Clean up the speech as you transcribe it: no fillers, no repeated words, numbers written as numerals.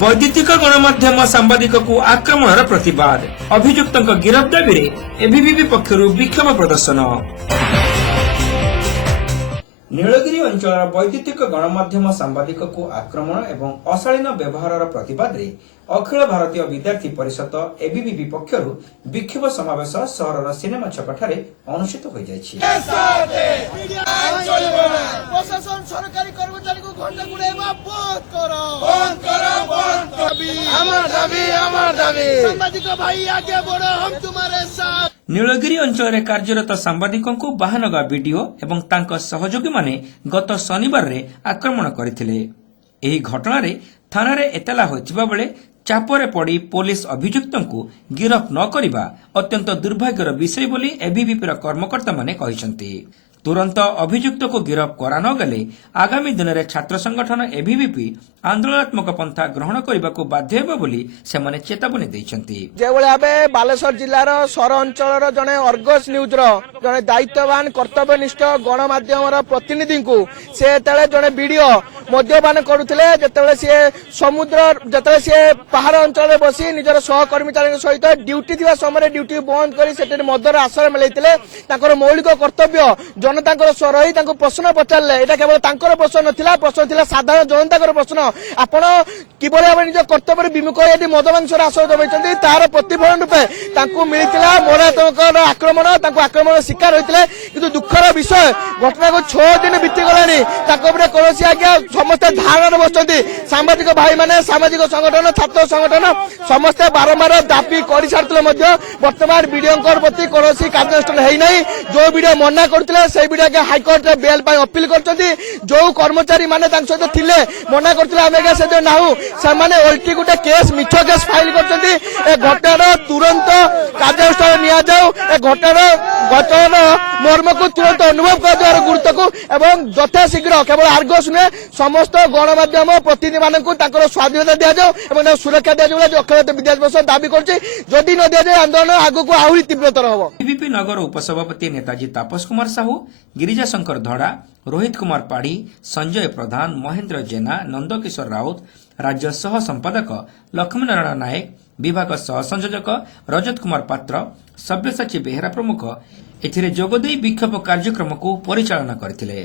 ବୈଦ୍ୟୁତିକ ଗଣମାଧ୍ୟମ ସାମ୍ବାଦିକକୁ ଆକ୍ରମଣର ପ୍ରତିବାଦ ଅଭିଯୁକ୍ତଙ୍କ ଗିରଫ ଦାବିରେ ଏବିଭିପି ପକ୍ଷରୁ ବିକ୍ଷୋଭ ପ୍ରଦର୍ଶନ। ନୀଳଗିରି ଅଞ୍ଚଳର ବୈଦ୍ୟୁତିକ ଗଣମାଧ୍ୟମ ସାମ୍ବାଦିକକୁ ଆକ୍ରମଣ ଏବଂ ଅଶାଳୀନ ବ୍ୟବହାରର ପ୍ରତିବାଦରେ ଅଖିଳ ଭାରତୀୟ ବିଦ୍ୟାର୍ଥୀ ପରିଷଦ ଏବିଭିପି ପକ୍ଷରୁ ବିକ୍ଷୋଭ ସମାବେଶ ସହରର ସିନେମା ଛକଠାରେ ଅନୁଷ୍ଠିତ ହୋଇଯାଇଛି। प्रशासन सरकारी कर्मचारी को घंटा गुड़ाइबा बंद करो, साम्बादिक भाई आगे बढ़ो, हम तुम्हारे साथ। ନୀଳଗିରି ଅଞ୍ଚଳରେ କାର୍ଯ୍ୟରତ ସାମ୍ବାଦିକଙ୍କୁ ବାହାନଗା ବିଡିଓ ଏବଂ ତାଙ୍କ ସହଯୋଗୀମାନେ ଗତ ଶନିବାରରେ ଆକ୍ରମଣ କରିଥିଲେ। ଏହି ଘଟଣାରେ ଥାନାରେ ଏତଲା ହୋଇଥିବା ବେଳେ ଚାପରେ ପଡ଼ି ପୋଲିସ ଅଭିଯୁକ୍ତଙ୍କୁ ଗିରଫ ନ କରିବା ଅତ୍ୟନ୍ତ ଦୁର୍ଭାଗ୍ୟର ବିଷୟ ବୋଲି ଏବିଭିପିର କର୍ମକର୍ତ୍ତାମାନେ କହିଛନ୍ତି। ତୁରନ୍ତ ଅଭିଯୁକ୍ତକୁ ଗିରଫ କରାନଗଲେ ଆଗାମୀ ଦିନରେ ଛାତ୍ର ସଂଗଠନ ଏବିଭିପି ଆନ୍ଦୋଳନାତ୍ମକ ପନ୍ଥା ଗ୍ରହଣ କରିବାକୁ ବାଧ୍ୟ ହେବ ବୋଲି ସେମାନେ ଚେତାବନୀ ଦେଇଛନ୍ତି। যেভাবে ভাবে বালেশ্বর জেলার সর অঞ্চলর জনে অর্গস নিউজর জনে দায়িত্ববান কর্তব্যনিষ্ঠ গণমাধ্যমর প্রতিনিধিଙ୍କୁ সে যেতবে জনে ভিডিও মদ্যপান করুলে যেতবে সে সমুদ্র যেতবে সে পাহাড় অঞ্চলে বসি নিজের সহকর্মচারী সহিত ডিউটি থিবা সময় ডিউটি বন্ধ করে সেটি মদর আশ্রয় মিলাইলে তাঁর মৌলিক কর্তব্য জনতাঙ্কর রহি তাঁকু প্রশ্ন পচারে এটা কেবল তাঁকর প্রশ্ন নথিলা, প্রশ্ন ଥିଲା সাধারণ জনতাঙ্কর প্রশ্ন ଆପଣ কিভাবে ভাবে নিজ কর্তব্যের বিমুখ হয়ে মদ মাংসর আশ্রয় দেবেছেন তার প্রতিফলন রূপে তাঁকু মিলিলা মরাত্মকর আক্রমণ, তাঁকু আক্রমণ শিকার হয়েছে। কিন্তু দুঃখর বিষয় ঘটনাকে 6 দিন বিতিগলানি তাঁক উপরে কৌশি আজ্ঞা সমস্ত ধারণার বসছেন। সাংবাদিক ভাই মানে সামাজিক সংগঠন ছাত্র সংগঠন সমস্তে বারম্বার দাবি করে সারিলে বর্তমান বিডিওঙ্কর প্রতি কৌশি কার্যানুষ্ঠান হয়ে না। যে ভিডিও মনা করলে সেই ভিডিও হাইকোর্টে বেল পাই অপিল করছেন। যে কর্মচারী মানে তাଙ୍କ সହିତ ଥିଲେ মনা করলে আমি সে নাহু ସେମାନେ ଓଲଟି ଗୋଟେ କେସ୍ ମିଛ କେସ୍ ଫାଇଲ କରିଛନ୍ତି। ଏ ଘଟଣାର ତୁରନ୍ତ କାର୍ଯ୍ୟାନୁଷ୍ଠାନ ନିଆଯାଉ, ଏ ଘଟଣାର ମର୍ମକୁ ତୁରନ୍ତ ଅନୁଭବ କରାଯିବାର ଗୁରୁତ୍ୱକୁ ଏବଂ ଯଥାଶୀଘ୍ର କେବଳ ଆର୍ଗସ୍ ନୁହେଁ ସମସ୍ତ ଗଣମାଧ୍ୟମ ପ୍ରତିନିଧିମାନଙ୍କୁ ତାଙ୍କର ସ୍ୱାଧୀନତା ଦିଆଯାଉ ଏବଂ ତାଙ୍କୁ ସୁରକ୍ଷା ଦିଆଯାଉ ବୋଲି ଅଖିଳ ଭାରତୀୟ ବିଦ୍ୟାର୍ଥୀ ପରିଷଦ ଦାବି କରୁଛି। ଯଦି ନ ଦିଆଯାଏ ଆନ୍ଦୋଳନ ଆଗକୁ ଆହୁରି ତୀବ୍ରତର ହେବ। ଏବିଭିପି ନଗର ଉପସଭାପତି ନେତାଜୀ ତାପସ କୁମାର ସାହୁ, ଗିରିଜା ଶଙ୍କର ଧଡ଼ା, ରୋହିତ କୁମାର ପାଢ଼ୀ, ସଞ୍ଜୟ ପ୍ରଧାନ, ମହେନ୍ଦ୍ର ଜେନା, ନନ୍ଦକିଶୋର ରାଉତ, ରାଜ୍ୟ ସହ ସମ୍ପାଦକ ଲକ୍ଷ୍ମୀନାରାୟଣ ନାୟକ, ବିଭାଗ ସହ ସଂଯୋଜକ ରଜତ କୁମାର ପାତ୍ର, ସବ୍ୟସାଚୀ ବେହେରା ପ୍ରମୁଖ ଏଥିରେ ଯୋଗଦେଇ ବିକ୍ଷୋଭ କାର୍ଯ୍ୟକ୍ରମକୁ ପରିଚାଳନା କରିଥିଲେ।